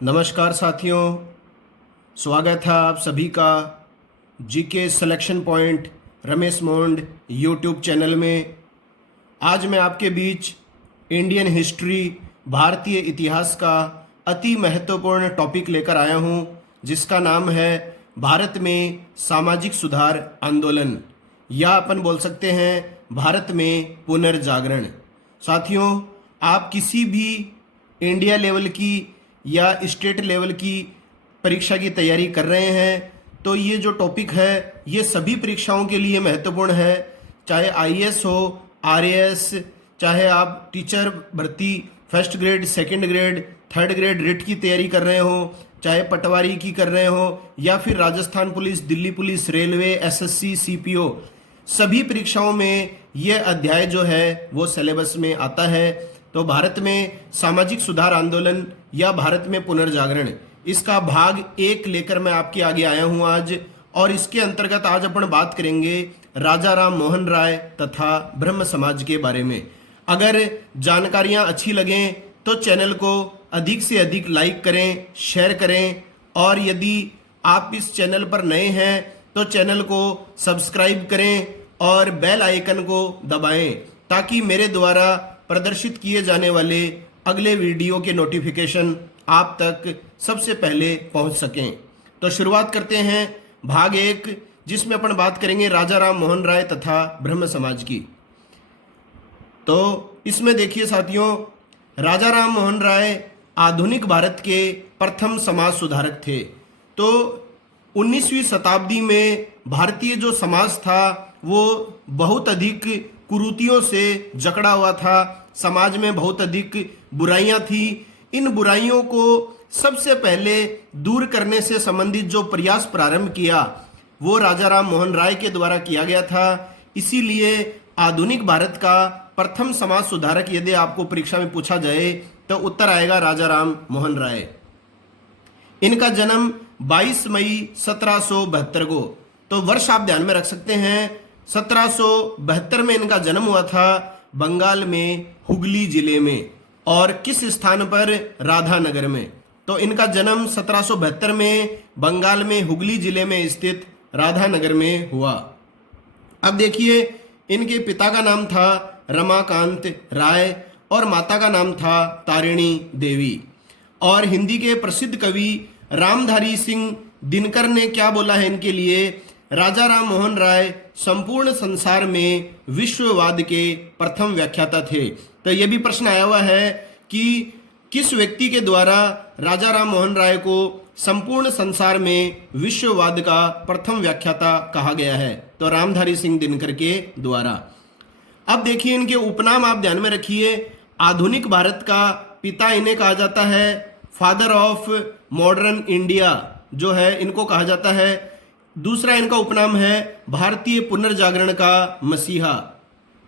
नमस्कार साथियों, स्वागत है आप सभी का जीके सिलेक्शन पॉइंट रमेश मोंड यूट्यूब चैनल में। आज मैं आपके बीच इंडियन हिस्ट्री, भारतीय इतिहास का अति महत्वपूर्ण टॉपिक लेकर आया हूं, जिसका नाम है भारत में सामाजिक सुधार आंदोलन, या अपन बोल सकते हैं भारत में पुनर्जागरण। साथियों, आप किसी भी इंडिया लेवल की या स्टेट लेवल की परीक्षा की तैयारी कर रहे हैं तो ये जो टॉपिक है ये सभी परीक्षाओं के लिए महत्वपूर्ण है। चाहे आईएएस हो, आरएएस, चाहे आप टीचर भर्ती first grade, second grade, third grade writ की तैयारी कर रहे हो, चाहे पटवारी की कर रहे हो, या फिर Rajasthan police, Delhi police, railway, SSC, CPO, सभी परीक्षाओं में ये अध्याय जो है वो सिलेबस में आता है। तो भारत में सामाजिक सुधार आंदोलन या भारत में पुनर्जागरण, इसका भाग 1 लेकर मैं आपके आगे आया हूं आज। और इसके अंतर्गत आज अपन बात करेंगे राजा राम मोहन राय तथा ब्रह्म समाज के बारे में। अगर जानकारियां अच्छी लगें तो चैनल को अधिक से अधिक लाइक करें, शेयर करें, और यदि आप इस चैनल पर नए हैं तो चैनल को सब्सक्राइब करें और बेल आइकन को दबाएं, ताकि मेरे द्वारा प्रदर्शित किए जाने वाले अगले वीडियो के नोटिफिकेशन आप तक सबसे पहले पहुंच सकें। तो शुरुआत करते हैं भाग 1, जिसमें अपन बात करेंगे राजा राम मोहन राय तथा ब्रह्म समाज की। तो इसमें देखिए साथियों, राजा राम मोहन राय आधुनिक भारत के प्रथम समाज सुधारक थे। तो 19वीं शताब्दी में भारतीय जो समाज था वो बहुत अधिक कुरीतियों से जकड़ा हुआ था। समाज में बहुत अधिक बुराइयां थी। इन बुराइयों को सबसे पहले दूर करने से संबंधित जो प्रयास प्रारंभ किया वो राजा राम मोहन राय के द्वारा किया गया था। इसीलिए आधुनिक भारत का प्रथम समाज सुधारक यदि आपको परीक्षा में पूछा जाए तो उत्तर आएगा राजा राम मोहन राय। इनका जन्म 22 मई 1772 को, तो वर्ष आप ध्यान में रख सकते हैं, 1772 में इनका जन्म हुआ था बंगाल में हुगली जिले में। और किस स्थान पर? राधानगर में। तो इनका जन्म 1772 में बंगाल में हुगली जिले में स्थित राधानगर में हुआ। अब देखिए, इनके पिता का नाम था रमाकांत राय और माता का नाम था तारिणी देवी। और हिंदी के प्रसिद्ध कवि रामधारी सिंह दिनकर ने क्या बोला है इनके लिए? राजा राम मोहन राय संपूर्ण संसार में विश्ववाद के प्रथम व्याख्याता थे। तो यह भी प्रश्न आया हुआ है कि किस व्यक्ति के द्वारा राजा राम मोहन राय को संपूर्ण संसार में विश्ववाद का प्रथम व्याख्याता कहा गया है? तो रामधारी सिंह दिनकर के द्वारा। अब देखिए, इनके उपनाम आप ध्यान में रखिए। आधुनिक भारत का पिता इन्हें कहा जाता है, फादर ऑफ मॉडर्न इंडिया जो है इनको कहा जाता है। दूसरा इनका उपनाम है भारतीय पुनर्जागरण का मसीहा,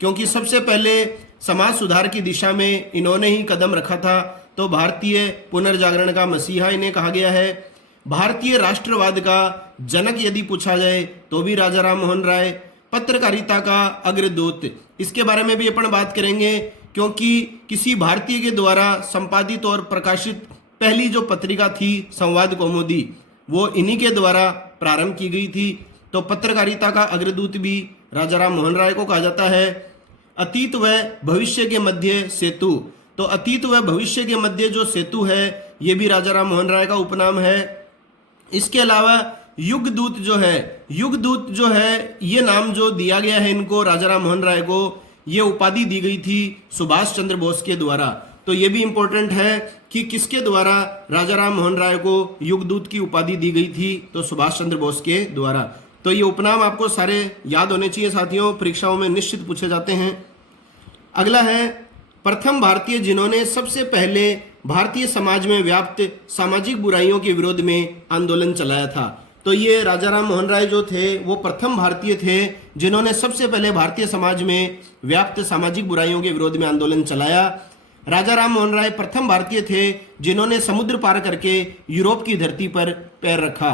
क्योंकि सबसे पहले समाज सुधार की दिशा में इन्होंने ही कदम रखा था। तो भारतीय पुनर्जागरण का मसीहा इन्हें कहा गया है। भारतीय राष्ट्रवाद का जनक यदि पूछा जाए तो भी राजा राम मोहन राय। पत्रकारिता का अग्रदूत, इसके बारे में भी अपन बात करेंगे, क्योंकि किसी भारतीय के द्वारा संपादित और प्रकाशित पहली जो पत्रिका थी संवाद कौमुदी, वो इन्हीं के द्वारा प्रारंभ की गई थी। तो पत्रकारिता का अग्रदूत भी राजा राम मोहन राय को कहा जाता है। अतीत व भविष्य के मध्य सेतु, तो अतीत व भविष्य के मध्य जो सेतु है ये भी राजा राम मोहन राय का उपनाम है। इसके अलावा युगदूत जो है ये नाम जो दिया गया है इनको, राजा राम मोहन राय को, ये उपाधि दी गई थी सुभाष चंद्र बोस के द्वारा। तो ये भी इंपॉर्टेंट है कि किसके द्वारा राजा राम मोहन राय को युगदूत की उपाधि दी गई थी? तो सुभाष चंद्र बोस के द्वारा। तो ये उपनाम आपको सारे याद होने चाहिए साथियों, परीक्षाओं में निश्चित पूछे जाते हैं। अगला है प्रथम भारतीय जिन्होंने सबसे पहले भारतीय समाज में व्याप्त सामाजिक बुराइयों के विरोध में आंदोलन चलाया था। तो ये राजा राम मोहन राय जो थे वो प्रथम भारतीय थे जिन्होंने सबसे पहले भारतीय समाज में व्याप्त सामाजिक बुराइयों के विरोध में आंदोलन चलाया। राजा राम मोहन राय प्रथम भारतीय थे जिन्होंने समुद्र पार करके यूरोप की धरती पर पैर रखा।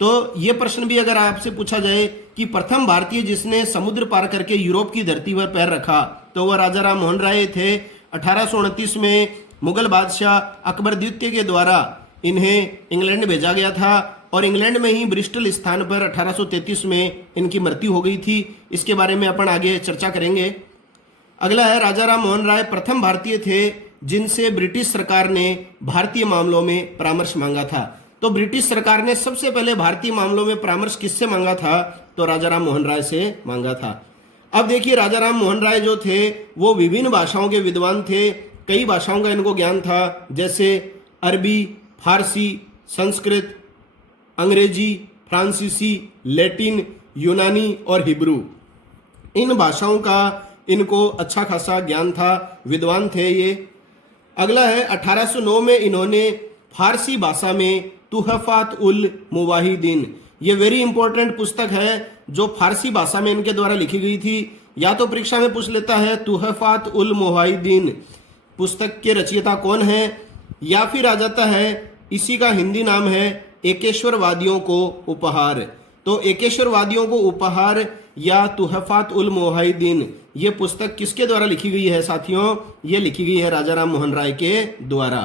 तो ये प्रश्न भी अगर आपसे पूछा जाए कि प्रथम भारतीय जिसने समुद्र पार करके यूरोप की धरती पर पैर रखा, तो वह राजा राम मोहन राय थे। 1829 में मुगल बादशाह अकबर द्वितीय के द्वारा इन्हें इंग्लैंड भेजा गया था और इंग्लैंड में ही ब्रिस्टल स्थान पर 1833 में इनकी मृत्यु हो गई थी। इसके बारे में अपन आगे चर्चा करेंगे। अगला है राजा राम मोहन राय प्रथम भारतीय थे जिनसे ब्रिटिश सरकार ने भारतीय मामलों में परामर्श मांगा था। तो ब्रिटिश सरकार ने सबसे पहले भारतीय मामलों में परामर्श किससे मांगा था? तो राजा राम मोहन राय से मांगा था। अब देखिए राजा राम मोहन राय जो थे वो विभिन्न भाषाओं के विद्वान थे। कई भाषाओं का इनको ज्ञान था, जैसे अरबी, फारसी, संस्कृत, अंग्रेजी, फ्रांसीसी, लैटिन, यूनानी और हिब्रू, इन भाषाओं का इनको अच्छा खासा ज्ञान था, विद्वान थे ये। अगला है 1809 में इन्होंने फारसी भाषा में तुहफात उल मुवाहिदीन, ये वेरी इंपॉर्टेंट पुस्तक है जो फारसी भाषा में इनके द्वारा लिखी गई थी। या तो परीक्षा में पूछ लेता है तुहफात उल मुवाहिदीन पुस्तक के रचयिता कौन है, या फिर आ जाता है इसी का हिंदी नाम है एकेश्वरवादियों को उपहार। तो एकेश्वरवादियों को उपहार या तुहफात उल मुवाहिदीन ये पुस्तक किसके द्वारा लिखी गई है साथियों? ये लिखी गई है राजा राम मोहन राय के द्वारा।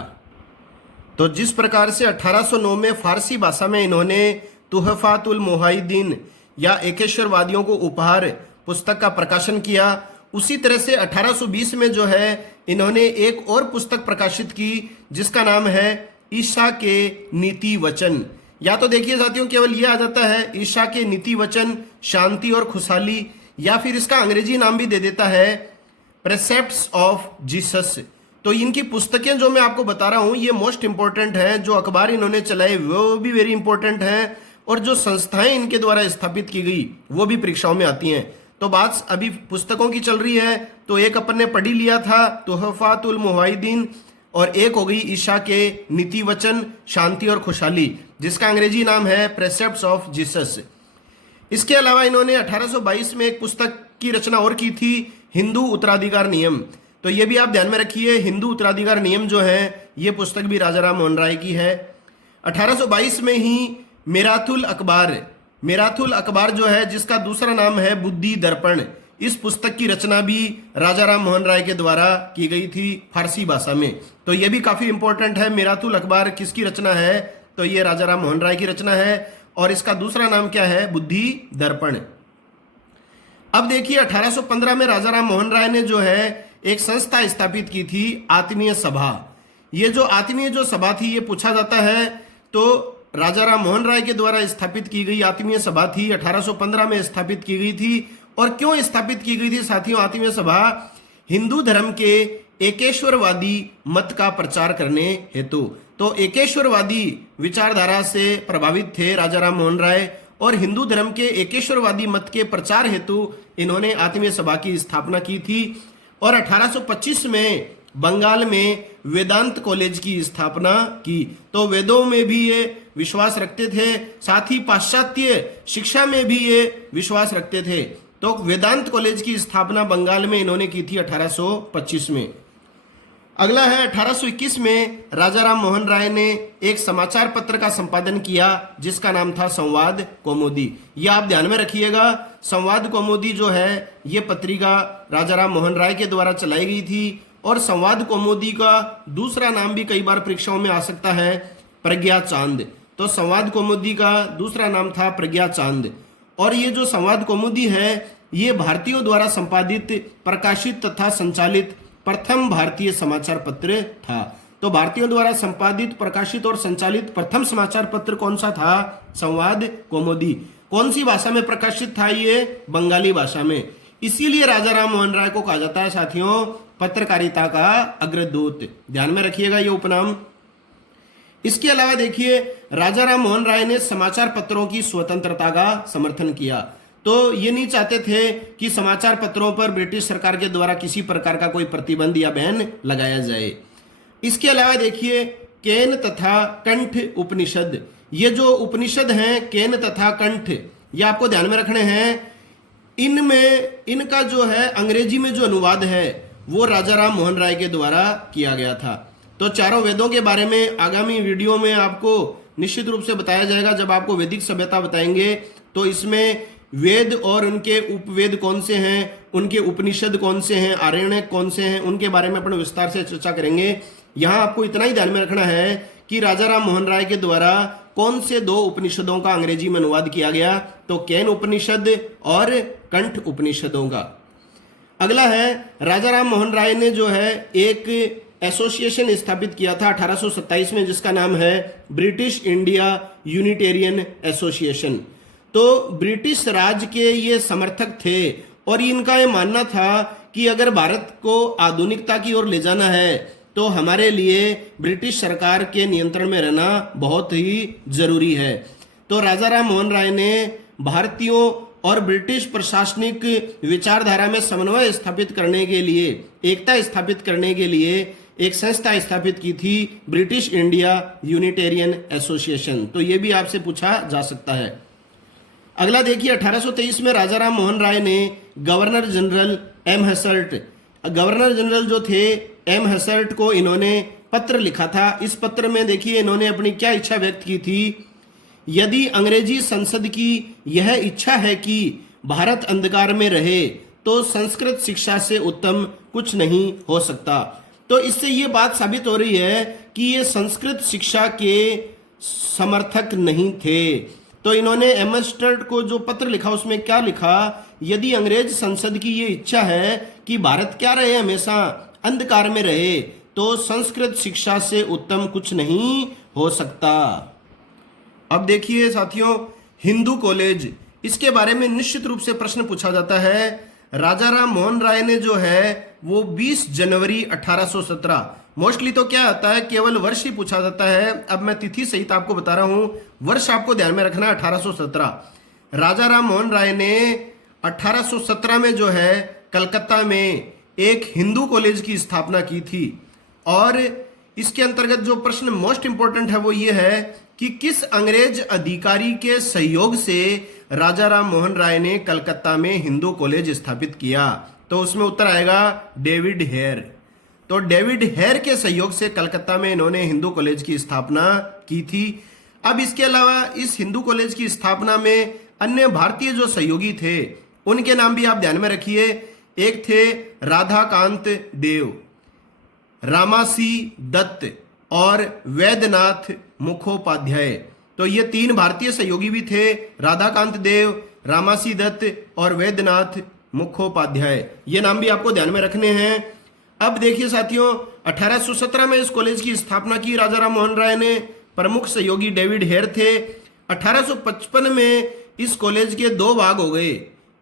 तो जिस प्रकार से 1809 में फारसी भाषा में इन्होंने तुहफात उल मुवाहिदीन या एकेश्वरवादियों को उपहार पुस्तक का प्रकाशन किया, उसी तरह से 1820 में जो है इन्होंने एक और पुस्तक प्रकाशित की जिसका नाम है ईशा के नीति वचन। या तो देखिए साथियों केवल ये आ जाता है ईशा के नीति वचन, शांति और खुशहाली, या फिर इसका अंग्रेजी नाम भी दे देता है प्रेसेप्ट्स ऑफ जीसस। तो इनकी पुस्तकें जो मैं आपको बता रहा हूं ये मोस्ट इंपॉर्टेंट है। जो अखबार इन्होंने चलाए वो भी वेरी इंपॉर्टेंट है, और जो संस्थाएं इनके द्वारा स्थापित की गई वो भी परीक्षाओं में आती हैं। तो बात अभी पुस्तकों की चल रही है, तो एक अपन ने पढ़ी लिया था तुहफात उल मुवाहिदीन, और एक हो गई ईशा के नीति वचन, शांति और खुशहाली, जिसका अंग्रेजी नाम है प्रेसेप्ट्स ऑफ जीसस। इसके अलावा इन्होंने 1822 में एक पुस्तक की रचना और की थी, हिंदू उत्तराधिकार नियम। तो ये भी आप ध्यान में रखिए, हिंदू उत्तराधिकार नियम जो है ये पुस्तक भी राजा राम मोहन राय की है। 1822 में ही मेराथुल अखबार जो है जिसका दूसरा नाम है बुद्धि दर्पण, इस पुस्तक की रचना भी राजा राम मोहन राय के द्वारा की गई थी फारसी भाषा में। तो ये भी काफी इंपॉर्टेंट है। मेराथुल अखबार किसकी रचना है? तो ये राजा राम मोहन राय की रचना है, और इसका दूसरा नाम क्या है? बुद्धि दर्पण। अब देखिए 1815 में राजा राम मोहन राय ने जो है एक संस्था स्थापित की थी, आत्मीय सभा। ये जो आत्मीय जो सभा थी ये पूछा जाता है, तो राजा राम मोहन राय के द्वारा स्थापित की गई आत्मीय सभा थी, 1815 में स्थापित की गई थी। और क्यों स्थापित की गई थी साथियों आत्मीय सभा? हिंदू धर्म के एकेश्वरवादी मत का प्रचार करने हेतु। तो एकेश्वरवादी विचारधारा से प्रभावित थे राजा राम मोहन राय, और हिंदू धर्म के एकेश्वरवादी मत के प्रचार हेतु इन्होंने आत्मीय सभा की स्थापना की थी। और 1825 में बंगाल में वेदांत कॉलेज की स्थापना की। तो वेदों में भी ये विश्वास रखते थे, साथ ही पाश्चात्य शिक्षा में भी ये विश्वास रखते थे। तो वेदांत कॉलेज की स्थापना बंगाल में इन्होंने की थी 1825 में। अगला है 1821 में राजा राम मोहन राय ने एक समाचार पत्र का संपादन किया जिसका नाम था संवाद कौमुदी। यह आप ध्यान में रखिएगा, संवाद कौमुदी जो है ये पत्रिका राजा राम मोहन राय के द्वारा चलाई गई थी। और संवाद कौमुदी का दूसरा नाम भी कई बार परीक्षाओं में आ सकता है, प्रज्ञा चांद। तो संवाद कौमुदी का दूसरा नाम था प्रज्ञा चांद। और ये जो संवाद कौमुदी है ये भारतीयों द्वारा संपादित, प्रकाशित तथा संचालित प्रथम भारतीय समाचार पत्र था। तो भारतीयों द्वारा संपादित, प्रकाशित और संचालित प्रथम समाचार पत्र कौन सा था? संवाद कौमुदी। कौन सी भाषा में प्रकाशित था ये? बंगाली भाषा में। इसीलिए राजा राम मोहन राय को कहा जाता है साथियों पत्रकारिता का अग्रदूत। ध्यान में रखिएगा ये उपनाम। इसके अलावा देखिए राजा राम मोहन राय ने समाचार पत्रों की स्वतंत्रता का समर्थन किया। तो ये नहीं चाहते थे कि समाचार पत्रों पर ब्रिटिश सरकार के द्वारा किसी प्रकार का कोई प्रतिबंध या बैन लगाया जाए। इसके अलावा देखिए केन तथा कंठ उपनिषद, ये जो उपनिषद हैं केन तथा कंठ, ये आपको ध्यान में रखने हैं। इनमें इनका जो है अंग्रेजी में जो अनुवाद है वो राजा राम मोहन राय के द्वारा किया गया था। तो चारों वेदों के बारे में आगामी वीडियो में आपको निश्चित रूप से बताया जाएगा। जब आपको वैदिक सभ्यता बताएंगे तो इसमें वेद और उनके उपवेद कौन से हैं, उनके उपनिषद कौन से हैं, आरण्यक कौन से हैं, उनके बारे में अपन विस्तार से चर्चा करेंगे। यहाँ आपको इतना ही ध्यान में रखना है कि राजा राम मोहन राय के द्वारा कौन से दो उपनिषदों का अंग्रेजी में अनुवाद किया गया, तो केन उपनिषद और कंठ उपनिषदों का। अगला है, राजा राम मोहन राय ने जो है एक एसोसिएशन स्थापित किया था 1827 में, जिसका नाम है ब्रिटिश इंडिया यूनिटेरियन एसोसिएशन। तो ब्रिटिश राज के ये समर्थक थे और इनका ये मानना था कि अगर भारत को आधुनिकता की ओर ले जाना है तो हमारे लिए ब्रिटिश सरकार के नियंत्रण में रहना बहुत ही जरूरी है। तो राजा राम मोहन राय ने भारतीयों और ब्रिटिश प्रशासनिक विचारधारा में समन्वय स्थापित करने के लिए, एकता स्थापित करने के लिए एक संस्था स्थापित की थी, ब्रिटिश इंडिया यूनिटेरियन एसोसिएशन। तो ये भी आपसे पूछा जा सकता है। अगला देखिए, 1823 में राजा राम मोहन राय ने governor general Amherst, governor general जो थे एम हसर्ट को इन्होंने पत्र लिखा था। इस पत्र में देखिए इन्होंने अपनी क्या इच्छा व्यक्त की थी, यदि अंग्रेजी संसद की यह इच्छा है कि भारत अंधकार में रहे तो संस्कृत शिक्षा से उत्तम कुछ नहीं हो सकता। तो इससे ये बात साबित हो रही है कि ये संस्कृत शिक्षा के समर्थक नहीं थे। तो इन्होंने एम हसर्ट को जो पत्र लिखा उसमें क्या लिखा, यदि अंग्रेज संसद की ये इच्छा है कि भारत क्या रहे, हमेशा अंधकार में रहे, तो संस्कृत शिक्षा से उत्तम कुछ नहीं हो सकता। अब देखिए साथियों, हिंदू कॉलेज, इसके बारे में निश्चित रूप से प्रश्न पूछा जाता है। राजा राम मोहन राय ने जो है वो 20 जनवरी 1817, मोस्टली तो क्या आता है केवल वर्ष ही पूछा जाता है। अब मैं तिथि सहित आपको बता रहा हूं, वर्ष आपको ध्यान में रखना, 1817। राजा राम मोहन राय ने 1817 में जो है कलकत्ता में एक हिंदू कॉलेज की स्थापना की थी। और इसके अंतर्गत जो प्रश्न मोस्ट इंपॉर्टेंट है वो ये है कि किस अंग्रेज अधिकारी के सहयोग से राजा राम मोहन राय ने कलकत्ता में हिंदू कॉलेज स्थापित किया, तो उसमें उत्तर आएगा डेविड हेयर। तो डेविड हेयर के सहयोग से कलकत्ता में इन्होंने हिंदू कॉलेज की स्थापना की थी। अब इसके अलावा इस हिंदू कॉलेज की स्थापना में अन्य भारतीय जो सहयोगी थे उनके नाम भी आप ध्यान में रखिए। एक थे राधाकांत देव, रामासी दत्त और वैद्यनाथ मुखोपाध्याय। तो ये तीन भारतीय सहयोगी भी थे, राधाकांत देव, रामासी दत्त और वैद्यनाथ मुखोपाध्याय। ये नाम भी आपको ध्यान में रखने हैं। अब देखिए साथियों, 1817 में इस कॉलेज की स्थापना की राजा राम मोहन राय ने, प्रमुख सहयोगी डेविड हेयर थे। 1855 में इस कॉलेज के दो भाग हो गए,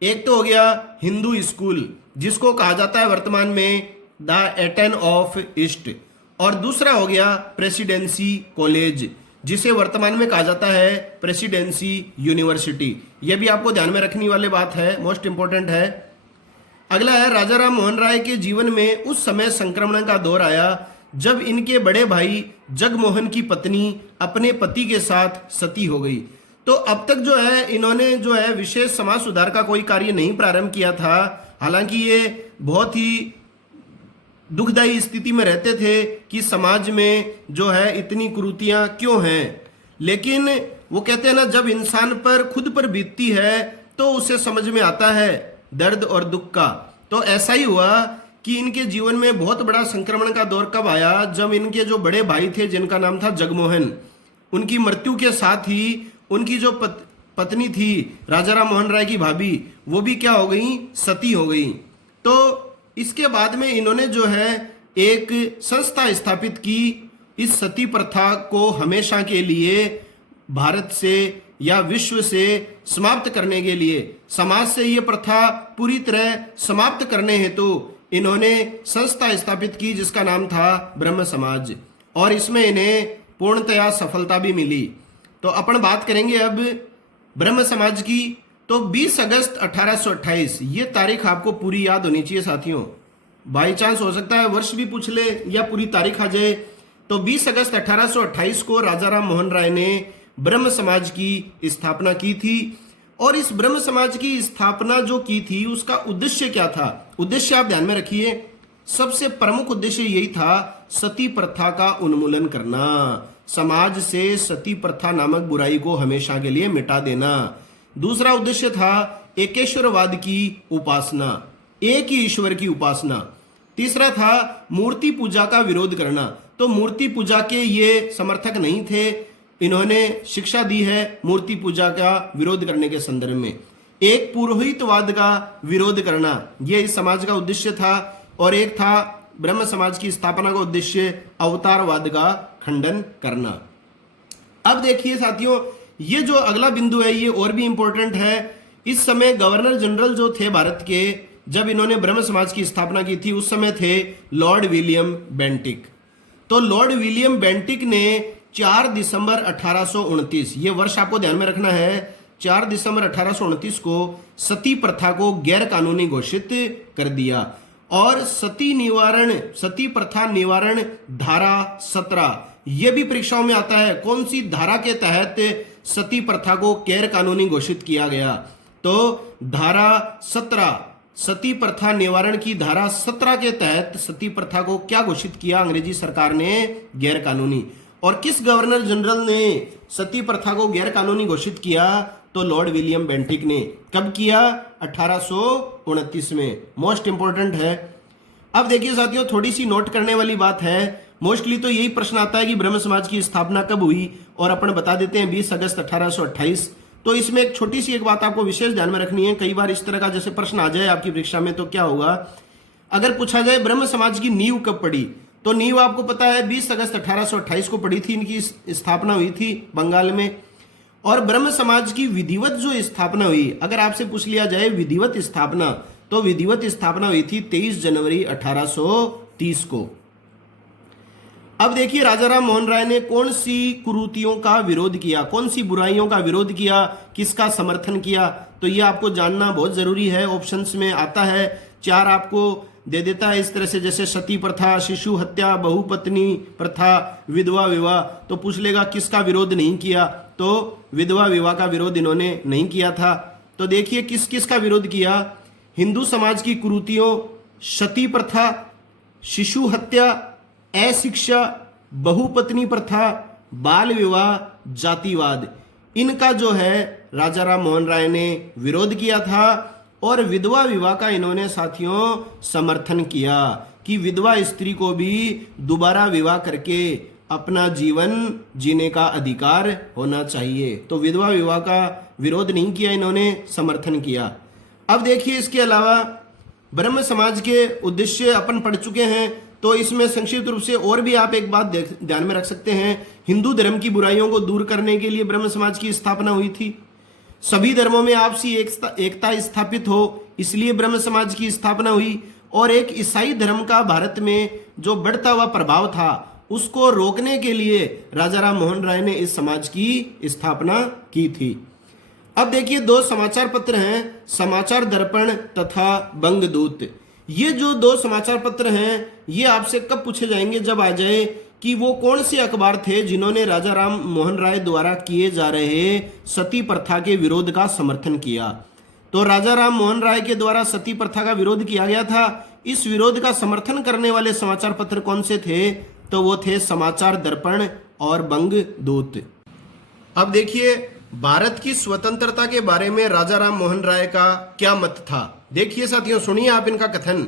एक तो हो गया हिंदू स्कूल जिसको कहा जाता है वर्तमान में द एटन ऑफ ईस्ट, और दूसरा हो गया प्रेसिडेंसी कॉलेज जिसे वर्तमान में कहा जाता है प्रेसिडेंसी यूनिवर्सिटी। यह भी आपको ध्यान में रखने वाली बात है, मोस्ट इंपॉर्टेंट है। अगला है, राजा राम मोहन राय के जीवन में उस समय संक्रमण का दौर आया जब इनके बड़े भाई जगमोहन की पत्नी अपने पति के साथ सती हो गई। तो अब तक जो है इन्होंने जो है विशेष समाज सुधार का कोई कार्य नहीं प्रारंभ किया था। हालांकि ये बहुत ही दुखदायी स्थिति में रहते थे कि समाज में जो है इतनी कुरीतियां क्यों हैं, लेकिन वो कहते हैं ना, जब इंसान पर खुद पर बीतती है तो उसे समझ में आता है दर्द और दुख का। तो ऐसा ही हुआ कि इनके जीवन में बहुत बड़ा संक्रमण का दौर कब आया, जब इनके जो बड़े भाई थे जिनका नाम था जगमोहन, उनकी मृत्यु के साथ ही उनकी जो पत्नी थी राजा राम मोहन राय की भाभी, वो भी क्या हो गई, सती हो गई। तो इसके बाद में इन्होंने जो है एक संस्था स्थापित की इस सती प्रथा को हमेशा के लिए भारत से या विश्व से समाप्त करने के लिए, समाज से ये प्रथा पूरी तरह समाप्त करने हेतु इन्होंने संस्था स्थापित की जिसका नाम था ब्रह्म समाज, और इसमें इन्हें पूर्णतया सफलता भी मिली। तो अपन बात करेंगे अब ब्रह्म समाज की। तो 20 अगस्त 1828, ये तारीख आपको पूरी याद होनी चाहिए साथियों, बाई चांस हो सकता है वर्ष भी पूछ ले या पूरी तारीख आ जाए। तो 20 अगस्त 1828 को राजा राम मोहन राय ने ब्रह्म समाज की स्थापना की थी। और इस ब्रह्म समाज की स्थापना जो की थी उसका उद्देश्य क्या था, उद्देश्य आप ध्यान में रखिए। सबसे प्रमुख उद्देश्य यही था सती प्रथा का उन्मूलन करना, समाज से सती प्रथा नामक बुराई को हमेशा के लिए मिटा देना। दूसरा उद्देश्य था एकेश्वरवाद की उपासना, एक ही ईश्वर की उपासना। तीसरा था मूर्ति पूजा का विरोध करना, तो मूर्ति पूजा के ये समर्थक नहीं थे। इन्होंने शिक्षा दी है मूर्ति पूजा का विरोध करने के संदर्भ में। एक पुरोहितवाद का विरोध करना, यह इस समाज का उद्देश्य था, और एक था ब्रह्म समाज की स्थापना का उद्देश्य अवतारवाद का खंडन करना। अब देखिए साथियों, ये जो अगला बिंदु है ये और भी इंपॉर्टेंट है। इस समय गवर्नर जनरल जो थे भारत के, जब इन्होंने ब्रह्म समाज की स्थापना की थी, उस समय थे लॉर्ड विलियम बेंटिक। तो लॉर्ड विलियम बेंटिक ने 4 दिसंबर 1829, ये वर्ष आपको ध्यान में रखना है, 4 दिसंबर 1829 को सती प्रथा को गैर कानूनी घोषित कर दिया। और सती प्रथा निवारण धारा 17, यह भी परीक्षाओं में आता है, कौन सी धारा के तहत सती प्रथा को गैर कानूनी घोषित किया गया। तो धारा 17, सती प्रथा निवारण की धारा 17 के तहत सती प्रथा को क्या घोषित किया अंग्रेजी सरकार ने, गैर कानूनी। और किस गवर्नर जनरल ने सती प्रथा को गैर कानूनी घोषित किया, तो लॉर्ड विलियम बेंटिक ने। कब किया, 1829 में। मोस्ट इंपोर्टेंट है। अब देखिए साथियों, थोड़ी सी नोट करने वाली बात है। मोस्टली तो यही प्रश्न आता है कि ब्रह्म समाज की स्थापना कब हुई, और अपन बता देते हैं 20 अगस्त 1828। तो इसमें एक छोटी सी एक बात आपको विशेष ध्यान में रखनी है। कई बार इस तरह का जैसे प्रश्न आ जाए आपकी परीक्षा में, तो क्या होगा, अगर पूछा जाए ब्रह्म समाज की नींव कब पड़ी, तो नींव आपको पता है 20 अगस्त 1828 को पड़ी थी। इनकी स्थापना हुई थी बंगाल में। और ब्रह्म समाज की विधिवत जो स्थापना हुई, अगर आपसे पूछ लिया जाए विधिवत स्थापना, तो विधिवत स्थापना हुई थी 23 जनवरी 1830 को। अब देखिए राजा राम मोहन राय ने कौन सी कुरीतियों का विरोध किया, कौन सी बुराइयों का विरोध किया, किसका समर्थन किया, तो ये आपको जानना बहुत जरूरी है। ऑप्शंस में आता है, 4 आपको दे देता है इस तरह से, जैसे सती प्रथा, शिशु हत्या, बहुपत्नी प्रथा, विधवा विवाह। तो पूछ लेगा किसका विरोध नहीं किया, तो विधवा विवाह का विरोध इन्होंने नहीं किया था। तो देखिए किस किस का विरोध किया, हिंदू समाज की कुरीतियों, सती प्रथा, शिशु हत्या, अशिक्षा, बहुपत्नी प्रथा, बाल विवाह, जातिवाद, इनका जो है राजा राम मोहन राय ने विरोध किया था। और विधवा विवाह का इन्होंने साथियों समर्थन किया कि विधवा स्त्री को भी दोबारा विवाह करके अपना जीवन जीने का अधिकार होना चाहिए। तो विधवा विवाह का विरोध नहीं किया इन्होंने, समर्थन किया। अब देखिए इसके अलावा ब्रह्म समाज के उद्देश्य अपन पढ़ चुके हैं, तो इसमें संक्षिप्त रूप से और भी आप एक बात ध्यान में रख सकते हैं। हिंदू धर्म की बुराइयों को दूर करने के लिए ब्रह्म समाज की स्थापना हुई थी। सभी धर्मों में आपसी एकता स्थापित हो, इसलिए ब्रह्म समाज की स्थापना हुई। और एक ईसाई धर्म का भारत में जो बढ़ता हुआ प्रभाव था, उसको रोकने के लिए राजा राम मोहन राय ने इस समाज की स्थापना की थी। अब देखिए 2 समाचार पत्र हैं, समाचार दर्पण तथा बंगदूत। ये जो 2 समाचार पत्र हैं, ये आपसे कब पूछे जाएंगे, जब आ जाए कि वो कौन से अखबार थे जिन्होंने राजा राम मोहन राय द्वारा किए जा रहे सती प्रथा के विरोध का समर्थन किया। तो राजा राम मोहन राय के द्वारा सती प्रथा का विरोध किया गया था। इस विरोध का समर्थन करने वाले समाचार पत्र कौन से थे, तो वो थे समाचार दर्पण और बंगदूत। अब देखिए भारत की स्वतंत्रता के बारे में राजा राम मोहन राय का क्या मत था। देखिए साथियों, सुनिए आप इनका कथन।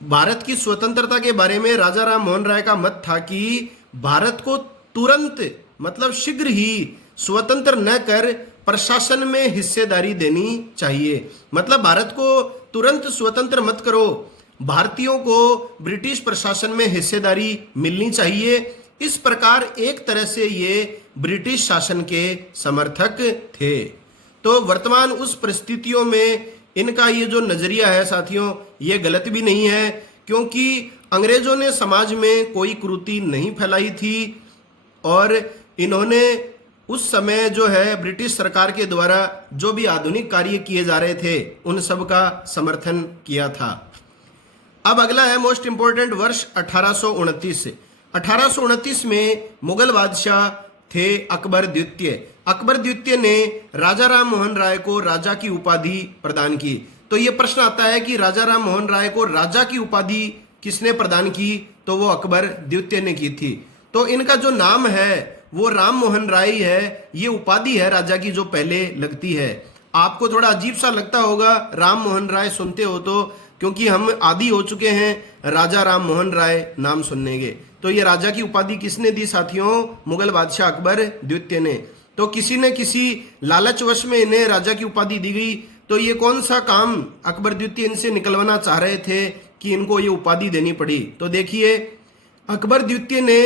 भारत की स्वतंत्रता के बारे में राजा राम मोहन राय का मत था कि भारत को तुरंत, मतलब शीघ्र ही स्वतंत्र न कर प्रशासन में हिस्सेदारी देनी चाहिए। मतलब भारत को तुरंत स्वतंत्र मत करो, भारतीयों को ब्रिटिश प्रशासन में हिस्सेदारी मिलनी चाहिए। इस प्रकार एक तरह से ये ब्रिटिश शासन के समर्थक थे। तो वर्तमान उस परिस्थितियों में इनका ये जो नजरिया है साथियों, ये गलत भी नहीं है, क्योंकि अंग्रेजों ने समाज में कोई कुरीति नहीं फैलाई थी और इन्होंने उस समय जो है ब्रिटिश सरकार के द्वारा जो भी आधुनिक कार्य किए जा रहे थे उन सब का समर्थन किया था। अब अगला है मोस्ट इंपोर्टेंट वर्ष 1829। 1829 में मुगल बादशाह थे अकबर द्वितीय। अकबर द्वितीय ने राजा राम मोहन राय को राजा की उपाधि प्रदान की। तो ये प्रश्न आता है कि राजा राम मोहन राय को राजा की उपाधि किसने प्रदान की, तो वो अकबर द्वितीय ने की थी। तो इनका जो नाम है वो राम मोहन राय है, ये उपाधि है राजा की जो पहले लगती है। आपको थोड़ा अजीब सा लगता होगा राम मोहन राय सुनते हो तो, क्योंकि हम आदी हो चुके हैं राजा राम मोहन राय नाम सुनने के। तो ये राजा की उपाधि किसने दी साथियों? मुगल बादशाह अकबर द्वितीय ने। तो किसी न किसी लालचवश में इन्हें राजा की उपाधि दी गई। तो ये कौन सा काम अकबर द्वितीय इनसे निकलवाना चाह रहे थे कि इनको ये उपाधि देनी पड़ी? तो देखिए, अकबर द्वितीय ने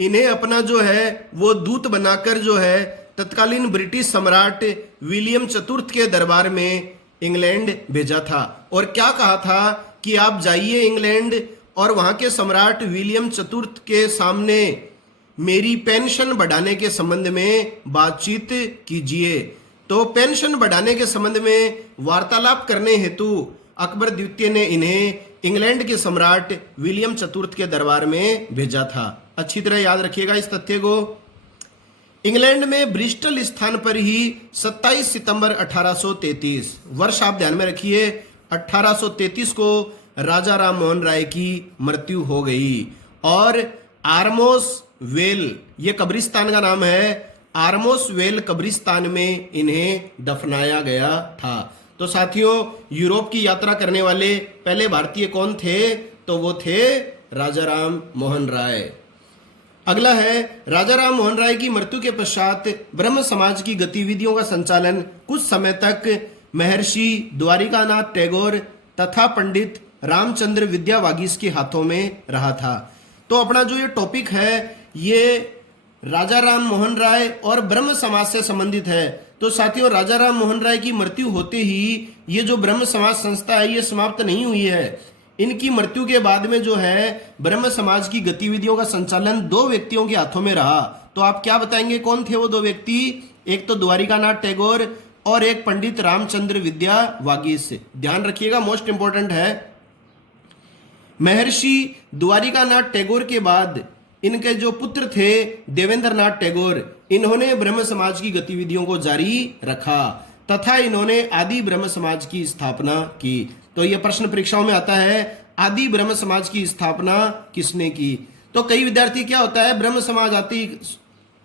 इन्हें अपना जो है वो दूत बनाकर जो है तत्कालीन ब्रिटिश सम्राट विलियम चतुर्थ के दरबार में इंग्लैंड भेजा था। और क्या कहा था कि आप जाइए इंग्लैंड और वहां के सम्राट विलियम चतुर्थ के सामने मेरी पेंशन बढ़ाने के संबंध में बातचीत कीजिए। तो पेंशन बढ़ाने के संबंध में वार्तालाप करने हेतु अकबर द्वितीय ने इन्हें इंग्लैंड के सम्राट विलियम चतुर्थ के दरबार में भेजा था। अच्छी तरह याद रखिएगा इस तथ्य को। इंग्लैंड में ब्रिस्टल स्थान पर ही 27 सितंबर 1833 वर्ष आप ध्यान में रखिए, 1833 को राजा राम मोहन राय की मृत्यु हो गई। और आर्मोस वेल, ये कब्रिस्तान का नाम है, आर्मोस वेल कब्रिस्तान में इन्हें दफनाया गया था। तो साथियों, यूरोप की यात्रा करने वाले पहले भारतीय कौन थे? तो वो थे राजा राम मोहन राय। अगला है, राजा राम मोहन राय की मृत्यु के पश्चात ब्रह्म समाज की गतिविधियों का संचालन कुछ समय तक महर्षि द्वारिकानाथ टैगोर तथा पंडित रामचंद्र विद्यावागीश के हाथों में रहा था। तो अपना जो ये टॉपिक है ये राजा राम मोहन राय और ब्रह्म समाज से संबंधित है। तो साथियों, राजा राम मोहन राय की मृत्यु होते ही ये जो ब्रह्म समाज संस्था है ये समाप्त नहीं हुई है। इनकी मृत्यु के बाद में जो है ब्रह्म समाज की गतिविधियों का संचालन 2 व्यक्तियों के हाथों में रहा। तो आप क्या बताएंगे, कौन थे वो 2 व्यक्ति? एक तो द्वारिकानाथ टैगोर और एक पंडित रामचंद्र विद्यावागीश। ध्यान रखिएगा, मोस्ट इंपॉर्टेंट है। महर्षि द्वारिकानाथ टैगोर के बाद इनके जो पुत्र थे देवेंद्रनाथ टैगोर, इन्होंने ब्रह्म समाज की गतिविधियों को जारी रखा तथा इन्होंने आदि ब्रह्म समाज की स्थापना की। तो यह प्रश्न परीक्षाओं में आता है, आदि ब्रह्म समाज की स्थापना किसने की? तो कई विद्यार्थी क्या होता है, ब्रह्म समाज आती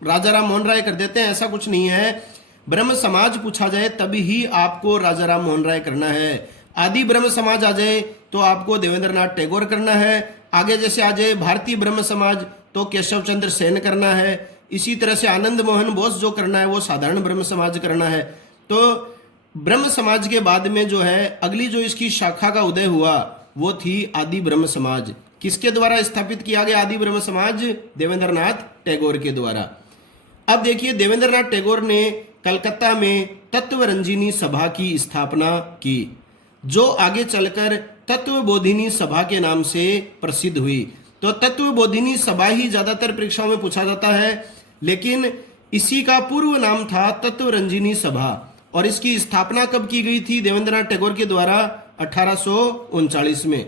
राजा राम मोहन राय कर देते हैं, ऐसा कुछ नहीं है। ब्रह्म समाज पूछा जाए तभी ही आपको राजा राम मोहन राय करना है। आदि ब्रह्म समाज आ जाए तो आपको देवेंद्रनाथ टैगोर करना है। आगे जैसे आ जाए भारतीय ब्रह्म समाज तो केशव चंद्र सेन करना है। इसी तरह से आनंद मोहन बोस जो करना है वो साधारण ब्रह्म समाज करना है। तो ब्रह्म समाज के बाद में जो है अगली जो इसकी शाखा का उदय हुआ वो थी आदि ब्रह्म समाज। किसके द्वारा स्थापित किया गया आदि ब्रह्म समाज? देवेंद्रनाथ टैगोर के द्वारा। अब देखिए, देवेंद्रनाथ टैगोर ने कलकत्ता में तत्वरंजिनी सभा की स्थापना की, जो आगे चलकर तत्वबोधिनी सभा के नाम से प्रसिद्ध हुई। तो तत्वबोधिनी सभा ही ज्यादातर परीक्षाओं में पूछा जाता है, लेकिन इसी का पूर्व नाम था तत्वरंजिनी सभा। और इसकी स्थापना कब की गई थी? देवेंद्रनाथ टैगोर के द्वारा 1839 में।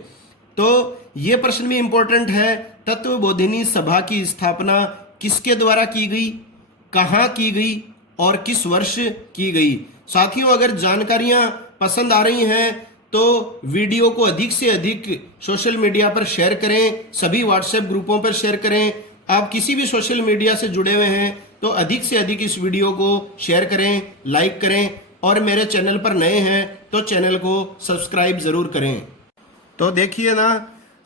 तो ये प्रश्न भी इंपॉर्टेंट है, तत्वबोधिनी सभा की स्थापना किसके द्वारा की गई, कहाँ की गई और किस वर्ष की गई? साथियों, अगर जानकारियां पसंद आ रही हैं तो वीडियो को अधिक से अधिक सोशल मीडिया पर शेयर करें, सभी व्हाट्सएप ग्रुपों पर शेयर करें। आप किसी भी सोशल मीडिया से जुड़े हुए हैं तो अधिक से अधिक इस वीडियो को शेयर करें, लाइक करें, और मेरे चैनल पर नए हैं तो चैनल को सब्सक्राइब जरूर करें। तो देखिए ना,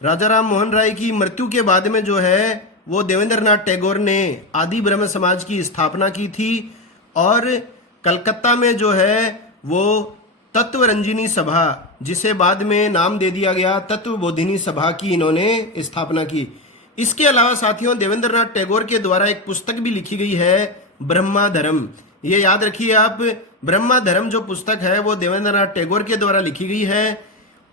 राजा राम मोहन राय की मृत्यु के बाद में जो है वो देवेंद्रनाथ टैगोर ने आदि ब्रह्म समाज की स्थापना की थी और कलकत्ता में जो है वो तत्वरंजिनी सभा, जिसे बाद में नाम दे दिया गया तत्वबोधिनी सभा, की इन्होंने स्थापना की। इसके अलावा साथियों, देवेंद्रनाथ टैगोर के द्वारा एक पुस्तक भी लिखी गई है, ब्रह्मा धर्म। ये याद रखिए आप, ब्रह्मा धर्म जो पुस्तक है वो देवेंद्रनाथ टैगोर के द्वारा लिखी गई है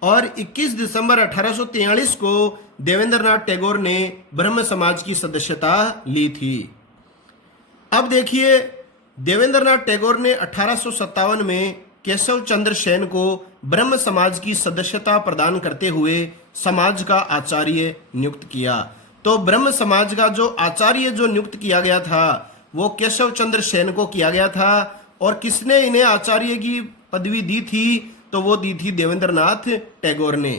और 21 दिसंबर 1843 को देवेंद्रनाथ टैगोर ने ब्रह्म समाज की सदस्यता ली थी। अब देखिए, देवेंद्रनाथ टैगोर ने 1857 में केशव चंद्र सेन को ब्रह्म समाज की सदस्यता प्रदान करते हुए समाज का आचार्य नियुक्त किया। तो ब्रह्म समाज का जो आचार्य जो नियुक्त किया गया था वो केशव चंद्र सेन को किया गया था। और किसने इन्हें आचार्य की पदवी दी थी? तो वो दी थी देवेंद्रनाथ टैगोर ने।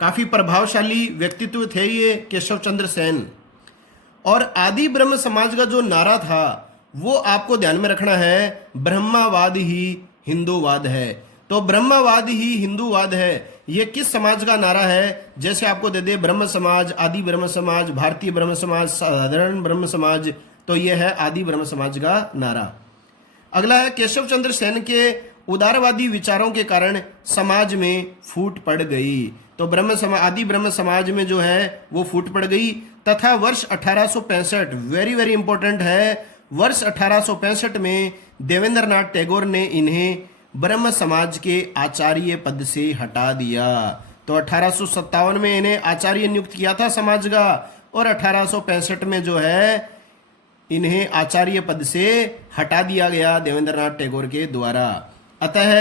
काफी प्रभावशाली व्यक्तित्व थे ये केशव चंद्र सेन। और आदि ब्रह्म समाज का जो नारा था वो आपको ध्यान में रखना है, ब्रह्मावाद ही हिंदूवाद है। तो ब्रह्मवाद ही हिंदूवाद है, ये किस समाज का नारा है? जैसे आपको दे दे ब्रह्म समाज, आदि ब्रह्म समाज, भारतीय ब्रह्म समाज, साधारण ब्रह्म समाज, तो ये है आदि ब्रह्म समाज का नारा। अगला है केशव चंद्र सेन के उदारवादी विचारों के कारण समाज में फूट पड़ गई। तो ब्रह्म समाज, आदि ब्रह्म समाज में जो है वो फूट पड़ गई तथा वर्ष 1865, वेरी वेरी इंपॉर्टेंट है, वर्ष 1865 में देवेंद्रनाथ टैगोर ने इन्हें ब्रह्म समाज के आचार्य पद से हटा दिया। तो 1857 में इन्हें आचार्य नियुक्त किया था समाज का, और 1865 में जो है इन्हें आचार्य पद से हटा दिया गया देवेंद्रनाथ टैगोर के द्वारा। अतः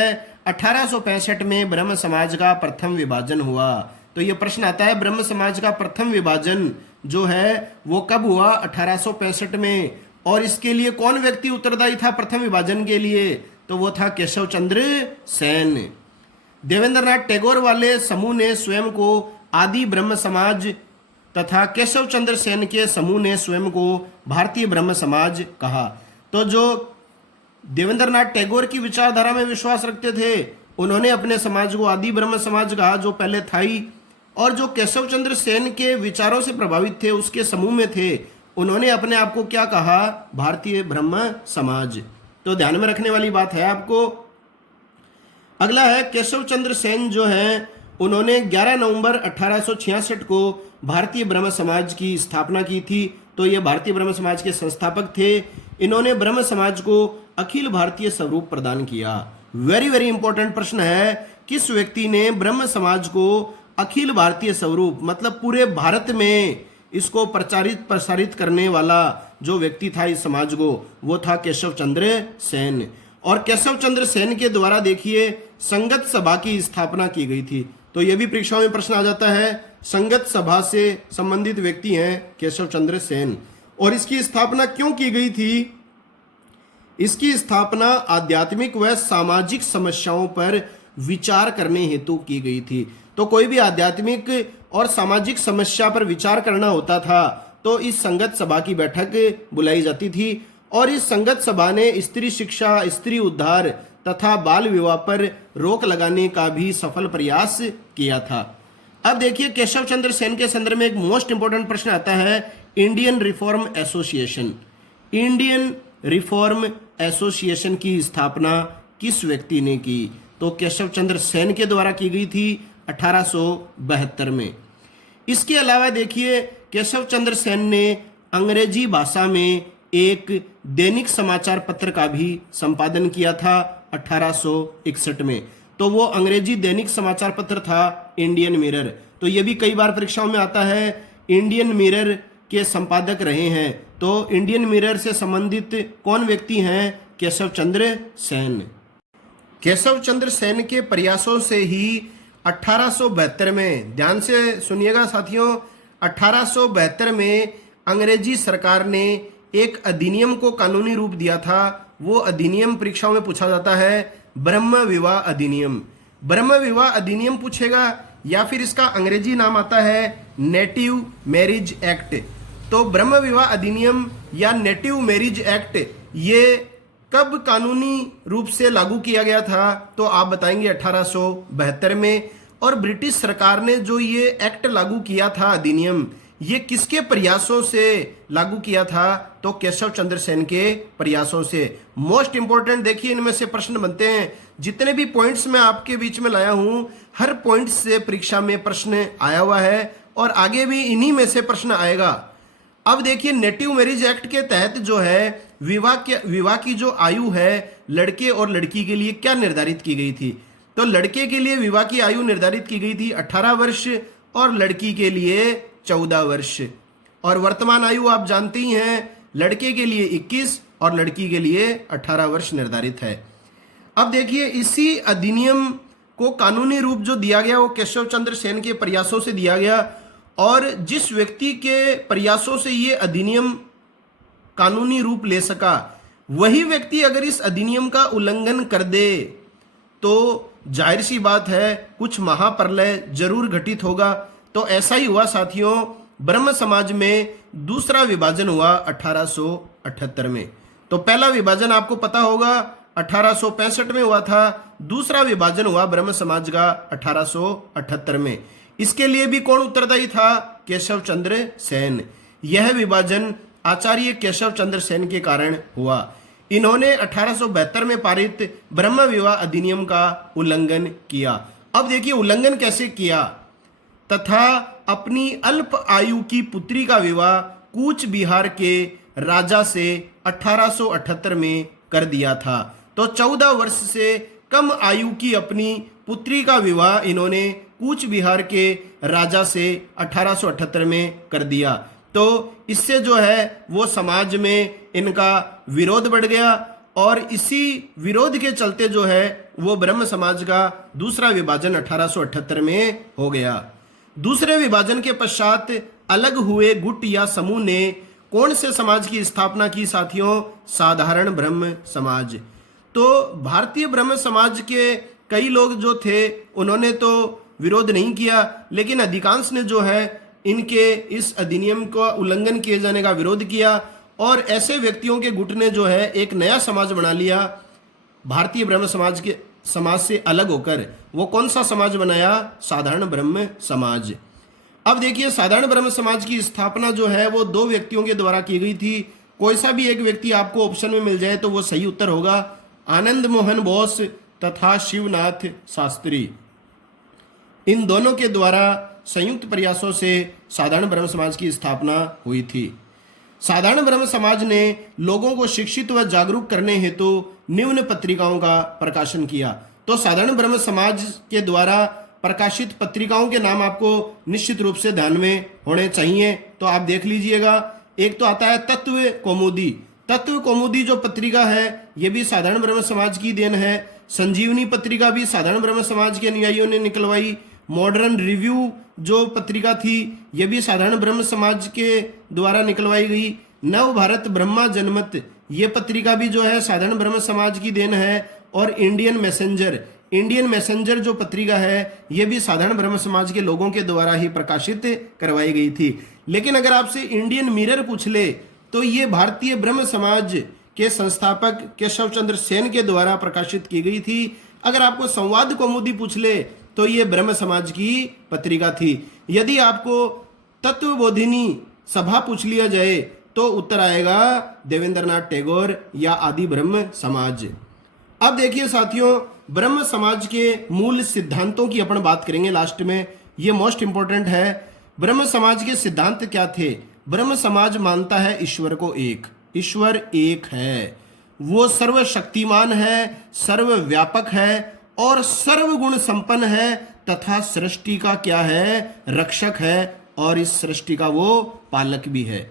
1865 में ब्रह्म समाज का प्रथम विभाजन हुआ। तो ये प्रश्न आता है, ब्रह्म समाज का प्रथम विभाजन जो है वो कब हुआ? 1865 में। और इसके लिए कौन व्यक्ति उत्तरदायी था प्रथम विभाजन के लिए? तो वो था केशव चंद्र सेन। देवेंद्रनाथ टैगोर वाले समूह ने स्वयं को आदि ब्रह्म समाज तथा केशव चंद्र सेन के समूह ने स्वयं को भारतीय ब्रह्म समाज कहा। तो जो देवेंद्रनाथ टैगोर की विचारधारा में विश्वास रखते थे, उन्होंने अपने समाज को आदि ब्रह्म समाज कहा, जो पहले था ही, और जो केशव चंद्र सेन के विचारों से प्रभावित थे, उसके समूह में थे, उन्होंने अपने आप को क्या कहा? भारतीय ब्रह्म समाज। तो ध्यान में रखने वाली बात है आपको। अगला है केशव चंद्र सेन जो है, उन्होंने 11 नवंबर 1866 को भारतीय ब्रह्म समाज की स्थापना की थी। तो ये भारतीय ब्रह्म समाज के संस्थापक थे। इन्होंने ब्रह्म समाज को अखिल भारतीय स्वरूप प्रदान किया। वेरी वेरी इंपॉर्टेंट प्रश्न है, किस व्यक्ति ने ब्रह्म समाज को अखिल भारतीय स्वरूप, मतलब पूरे भारत में इसको प्रसारित करने वाला जो व्यक्ति था इस समाज को, वो था केशव चंद्र सेन। और केशव चंद्र सेन के द्वारा देखिए संगत सभा की स्थापना की गई थी। तो ये भी परीक्षाओं में प्रश्न आ जाता है, संगत सभा से संबंधित व्यक्ति हैं केशव चंद्र सेन। और इसकी स्थापना क्यों की गई थी? इसकी स्थापना आध्यात्मिक व सामाजिक समस्याओं पर विचार करने हेतु की गई थी। तो कोई भी आध्यात्मिक और सामाजिक समस्या पर विचार करना होता था तो इस संगत सभा की बैठक बुलाई जाती थी। और इस संगत सभा ने स्त्री शिक्षा, स्त्री उद्धार तथा बाल विवाह पर रोक लगाने का भी सफल प्रयास किया था। अब देखिए केशव चंद्र सेन के संदर्भ में एक मोस्ट इंपोर्टेंट प्रश्न आता है, Indian reform association. Indian reform association की स्थापना किस व्यक्ति ने की? तो केशव चंद्र सेन के द्वारा की गई थी 1872 में। इसके अलावा देखिए केशव चंद्र सेन ने अंग्रेजी भाषा में एक दैनिक समाचार पत्र का भी संपादन किया था 1861 में। तो वो अंग्रेजी दैनिक समाचार पत्र था इंडियन मिरर। तो ये भी कई बार परीक्षाओं में आता है, इंडियन मिरर के संपादक रहे हैं। तो इंडियन मिरर से संबंधित कौन व्यक्ति हैं? केशव चंद्र सेन। केशव चंद्र सेन के प्रयासों से ही 1872 में, ध्यान से सुनिएगा साथियों, 1872 में अंग्रेजी सरकार ने एक अधिनियम को कानूनी रूप दिया था। वो अधिनियम परीक्षाओं में पूछा जाता है, ब्रह्म विवाह अधिनियम। ब्रह्म विवाह अधिनियम पूछेगा, या फिर इसका अंग्रेजी नाम आता है नेटिव मैरिज एक्ट। तो ब्रह्म विवाह अधिनियम या नेटिव मैरिज एक्ट ये कब कानूनी रूप से लागू किया गया था? तो आप बताएंगे 1872 में। और ब्रिटिश सरकार ने जो ये एक्ट लागू किया था, अधिनियम, ये किसके प्रयासों से लागू किया था? तो केशव चंद्र सेन के प्रयासों से। मोस्ट इंपोर्टेंट देखिए इनमें से प्रश्न बनते हैं। जितने भी पॉइंट्स मैं आपके बीच में लाया हूं, हर पॉइंट से परीक्षा में प्रश्न आया हुआ है और आगे भी इन्हीं में से प्रश्न आएगा। अब देखिए नेटिव मैरिज एक्ट के तहत जो है विवाह की जो आयु है लड़के और लड़की के लिए क्या निर्धारित की गई थी? तो लड़के के लिए विवाह की आयु निर्धारित की गई थी 18 वर्ष और लड़की के लिए 14 वर्ष। और वर्तमान आयु आप जानते ही हैं, लड़के के लिए 21 और लड़की के लिए 18 वर्ष निर्धारित है। अब देखिए इसी अधिनियम को कानूनी रूप जो दिया गया वो केशव चंद्र सेन के प्रयासों से दिया गया। और जिस व्यक्ति के प्रयासों से ये अधिनियम कानूनी रूप ले सका, वही व्यक्ति अगर इस अधिनियम का उल्लंघन कर दे तो जाहिर सी बात है कुछ महाप्रलय जरूर घटित होगा। तो ऐसा ही हुआ साथियों, ब्रह्म समाज में दूसरा विभाजन हुआ 1878 में। तो पहला विभाजन आपको पता होगा 1865 में हुआ था। दूसरा विभाजन हुआ ब्रह्म समाज का 1878 में। इसके लिए भी कौन उत्तरदायी था? केशव चंद्र सेन। यह विभाजन आचार्य केशव चंद्र सेन के कारण हुआ। इन्होंने 1872 में पारित ब्रह्म विवाह अधिनियम का उल्लंघन किया। अब देखिए उल्लंघन कैसे किया। तथा अपनी अल्प आयु की पुत्री का विवाह कूच बिहार के राजा से 1878 में कर दिया था। तो 14 वर्ष से कम आयु की अपनी पुत्री का विवाह इन्होंने कूच बिहार के राजा से 1878 में कर दिया। तो इससे जो है वो समाज में इनका विरोध बढ़ गया और इसी विरोध के चलते जो है वो ब्रह्म समाज का दूसरा विभाजन 1878 में हो गया। दूसरे विभाजन के पश्चात अलग हुए गुट या समूह ने कौन से समाज की स्थापना की साथियों? साधारण ब्रह्म समाज। तो भारतीय ब्रह्म समाज के कई लोग जो थे उन्होंने तो विरोध नहीं किया, लेकिन अधिकांश ने जो है इनके इस अधिनियम का उल्लंघन किए जाने का विरोध किया और ऐसे व्यक्तियों के गुट ने जो है एक नया समाज बना लिया भारतीय ब्रह्म समाज से अलग होकर। वो कौन सा समाज बनाया? साधारण ब्रह्म समाज। अब देखिए साधारण ब्रह्म समाज की स्थापना जो है वो दो व्यक्तियों के द्वारा की गई थी। कोई सा भी एक व्यक्ति आपको ऑप्शन में मिल जाए तो वो सही उत्तर होगा। आनंद मोहन बोस तथा शिवनाथ शास्त्री, इन दोनों के द्वारा संयुक्त प्रयासों से साधारण ब्रह्म समाज की स्थापना हुई थी। साधारण ब्रह्म समाज ने लोगों को शिक्षित व जागरूक करने हेतु निम्न पत्रिकाओं का प्रकाशन किया। तो साधारण ब्रह्म समाज के द्वारा प्रकाशित पत्रिकाओं के नाम आपको निश्चित रूप से ध्यान में होने चाहिए, तो आप देख लीजिएगा। एक तो आता है तत्व कौमुदी। तत्व कौमुदी जो पत्रिका है ये भी साधारण ब्रह्म समाज की देन है। संजीवनी पत्रिका भी साधारण ब्रह्म समाज के अनुयायियों ने निकलवाई। मॉडर्न रिव्यू जो पत्रिका थी ये भी साधारण ब्रह्म समाज के द्वारा निकलवाई गई। नव भारत ब्रह्मा जनमत ये पत्रिका भी जो है साधारण ब्रह्म समाज की देन है। और इंडियन मैसेंजर जो पत्रिका है ये भी साधारण ब्रह्म समाज के लोगों के द्वारा ही प्रकाशित करवाई गई थी। लेकिन अगर आपसे इंडियन मिरर पूछ ले तो ये भारतीय ब्रह्म समाज के संस्थापक केशव चंद्र सेन के द्वारा प्रकाशित की गई थी। अगर आपको संवाद कौमुदी पूछ ले तो ये ब्रह्म समाज की पत्रिका थी। यदि आपको तत्वबोधिनी सभा पूछ लिया जाए तो उत्तर आएगा देवेंद्रनाथ टैगोर या आदि ब्रह्म समाज। अब देखिए साथियों ब्रह्म समाज के मूल सिद्धांतों की अपन बात करेंगे लास्ट में, ये मोस्ट इंपॉर्टेंट है। ब्रह्म समाज के सिद्धांत क्या थे? ब्रह्म समाज मानता है ईश्वर को एक, ईश्वर एक है, वो सर्वशक्तिमान है, सर्वव्यापक है और सर्वगुण संपन्न है तथा सृष्टि का क्या है? रक्षक है और इस सृष्टि का वो पालक भी है।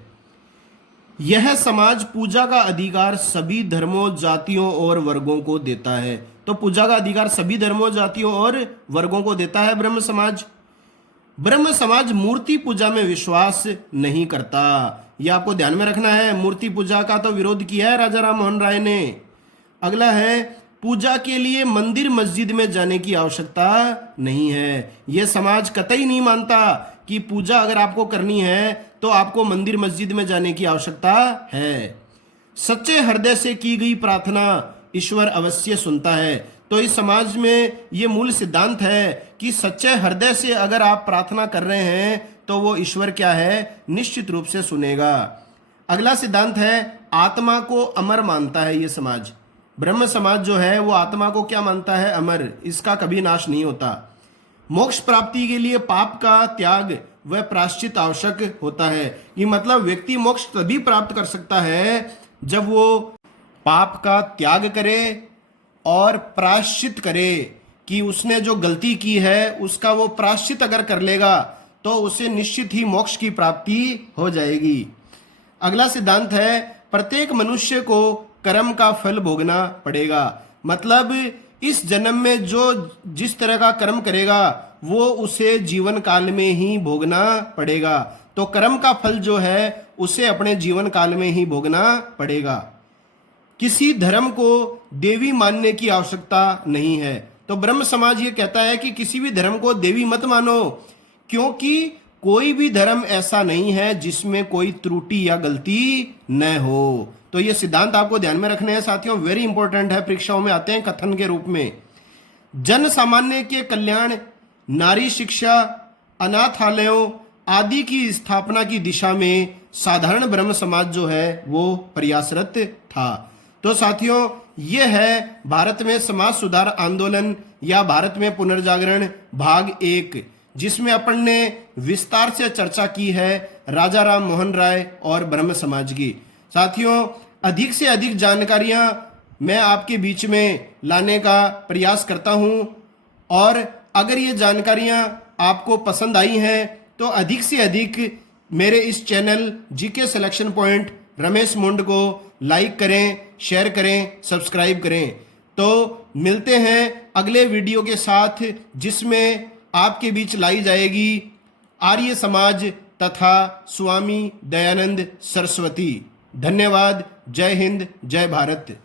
यह समाज पूजा का अधिकार सभी धर्मों, जातियों और वर्गों को देता है। तो पूजा का अधिकार सभी धर्मों, जातियों और वर्गों को देता है ब्रह्म समाज। ब्रह्म समाज मूर्ति पूजा में विश्वास नहीं करता, यह आपको ध्यान में रखना है। मूर्ति पूजा का तो विरोध किया है राजा राम मोहन राय ने। अगला है पूजा के लिए मंदिर मस्जिद में जाने की आवश्यकता नहीं है। यह समाज कतई नहीं मानता कि पूजा अगर आपको करनी है तो आपको मंदिर मस्जिद में जाने की आवश्यकता है। सच्चे हृदय से की गई प्रार्थना ईश्वर अवश्य सुनता है। तो इस समाज में ये मूल सिद्धांत है कि सच्चे हृदय से अगर आप प्रार्थना कर रहे हैं तो वो ईश्वर क्या है? निश्चित रूप से सुनेगा। अगला सिद्धांत है आत्मा को अमर मानता है ये समाज। ब्रह्म समाज जो है वो आत्मा को क्या मानता है? अमर, इसका कभी नाश नहीं होता। मोक्ष प्राप्ति के लिए पाप का त्याग व प्रायश्चित आवश्यक होता है। ये मतलब व्यक्ति मोक्ष तभी प्राप्त कर सकता है जब वो पाप का त्याग करे और प्रायश्चित करे कि उसने जो गलती की है उसका वो प्रायश्चित अगर कर लेगा तो उसे निश्चित ही मोक्ष की प्राप्ति हो जाएगी। अगला सिद्धांत है प्रत्येक मनुष्य को कर्म का फल भोगना पड़ेगा। मतलब इस जन्म में जो जिस तरह का कर्म करेगा वो उसे जीवन काल में ही भोगना पड़ेगा। तो कर्म का फल जो है उसे अपने जीवन काल में ही भोगना पड़ेगा। किसी धर्म को देवी मानने की आवश्यकता नहीं है। तो ब्रह्म समाज ये कहता है कि किसी भी धर्म को देवी मत मानो, क्योंकि कोई भी धर्म ऐसा नहीं है जिसमें कोई त्रुटि या गलती न हो। तो ये सिद्धांत आपको ध्यान में रखने हैं साथियों, वेरी इंपॉर्टेंट है, परीक्षाओं में आते हैं कथन के रूप में। जन सामान्य के कल्याण, नारी शिक्षा, अनाथालयों आदि की स्थापना की दिशा में साधारण ब्रह्म समाज जो है वो प्रयासरत था। तो साथियों ये है भारत में समाज सुधार आंदोलन या भारत में पुनर्जागरण भाग 1, जिसमें अपन ने विस्तार से चर्चा की है राजा राम मोहन राय और ब्रह्म समाज की। साथियों अधिक से अधिक जानकारियां मैं आपके बीच में लाने का प्रयास करता हूं, और अगर ये जानकारियां आपको पसंद आई हैं तो अधिक से अधिक मेरे इस channel GK selection point Ramesh मोंड को लाइक करें, शेयर करें, सब्सक्राइब करें। तो मिलते हैं अगले वीडियो के साथ, जिसमें आपके बीच लाई जाएगी आर्य समाज तथा स्वामी दयानंद सरस्वती। धन्यवाद। जय हिंद, जय भारत।